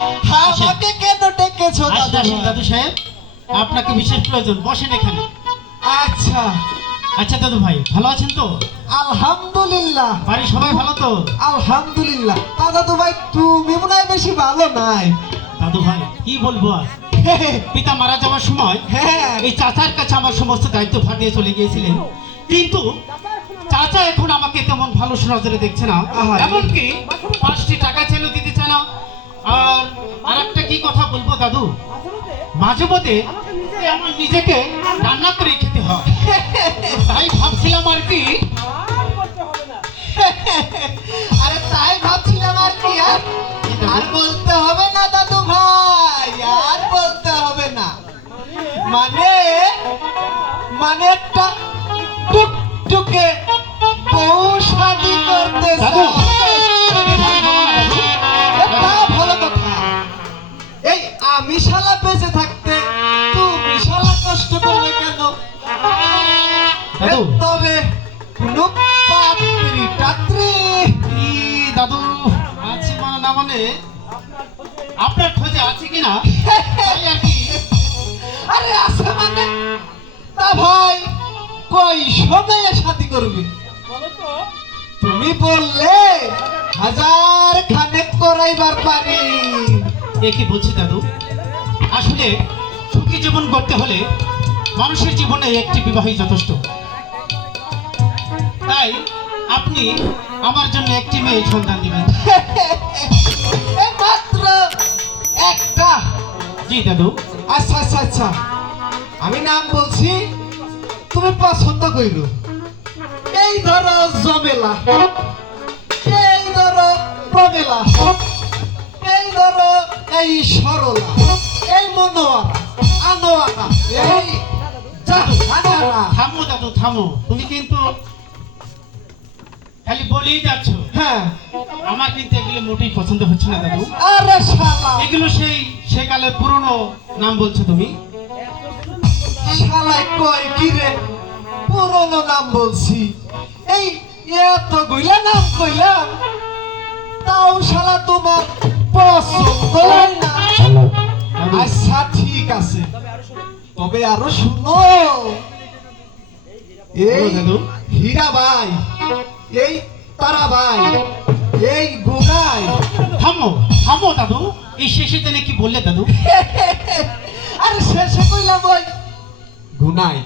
আমাকে কেন ডেকেছো দাদু সাহেব, আপনাকে বিশেষ প্রয়োজন, বসেন এখানে। আচ্ছা আচ্ছা দাদু ভাই, ভালো আছেন তো? আলহামদুলিল্লাহ। বাড়ির সবাই ভালো তো? আলহামদুলিল্লাহ। দাদু ভাই তুমি মনে হয় বেশি ভালো নাই। দাদু ভাই কি বলবো আর, পিতা মারা যাওয়ার সময় এই চাচার কাছে আমার সমস্ত দায়িত্ব ভার দিয়ে চলে গিয়েছিলেন, কিন্তু চাচা এখন আমাকে তেমন ভালো নজরে দেখছে না। এমনকি 5টি টাকা চাইলেও দিতে চায় না। আর একটা কি কথা বলবো দাদু, মাঝে মধ্যে আমার নিজেকে রান্না করে খেতে হয়। তাই ভাবছিলাম আর কি, আরে তাই ভাবছিলাম আর কি। আর বলতে হবে না দাদু ভাই, আর বলতে হবে না। মানে মানে একটা টুকটুকে বউ শাদি করতে দাদু। এটা ভালো কথা। এই আমি শালা বেঁচে থাকতে তুমি শালা কষ্ট করবে কেন? দাদু। তবে কোনো পাত্রী টাত্রী ই দাদু আছে মানে না, মানে আপনার খোঁজে আছে কিনা তাই আর কি। আরে আছে মানে তা ভাই কই সময়ে শাদি করবি? তুমি বললে 1000 খানেক করাইবার পারি। এ কি বলছি দাদু, আসলে সুখী জীবন করতে হলে মানুষের জীবনে একটি বিবাহই যথেষ্ট। তাই আপনি আমার জন্য একটি মেয়ে সন্ধান দিবেন। মাত্র একটা? জি দাদু। আচ্ছা আচ্ছা আচ্ছা, আমি নাম বলছি, তুমি পছন্দ কইরো। এই ধরো জমেলা, এই ধরো প্রমেলা, এই ধরো এই সরলা, এই মনোয়ারা, আনোয়ারা, এই জাহানারা। থামো দাদু থামো, তুমি কিন্তু খালি বলেই যাচ্ছ। হ্যাঁ, আমার কিন্তু এগুলো মোটেই পছন্দ হচ্ছে না দাদু। আরে শালা, এগুলো সেই কালের পুরনো নাম বলছো তুমি। শালায় কয় কি রে, পুরনো নাম বলছি। এই এত গুলা নাম কইলাম, তাও শালা তোমার পছন্দ হয় না। আচ্ছা ঠিক আছে, তবে আরো শুনো। এই দাদু। হীরা ভাই, এই তারা ভাই, এই গুনাই। থামো থামো দাদু, এই শেষে দিনে কি বললে দাদু? আরে শেষে কইলাম ওই গুনাই।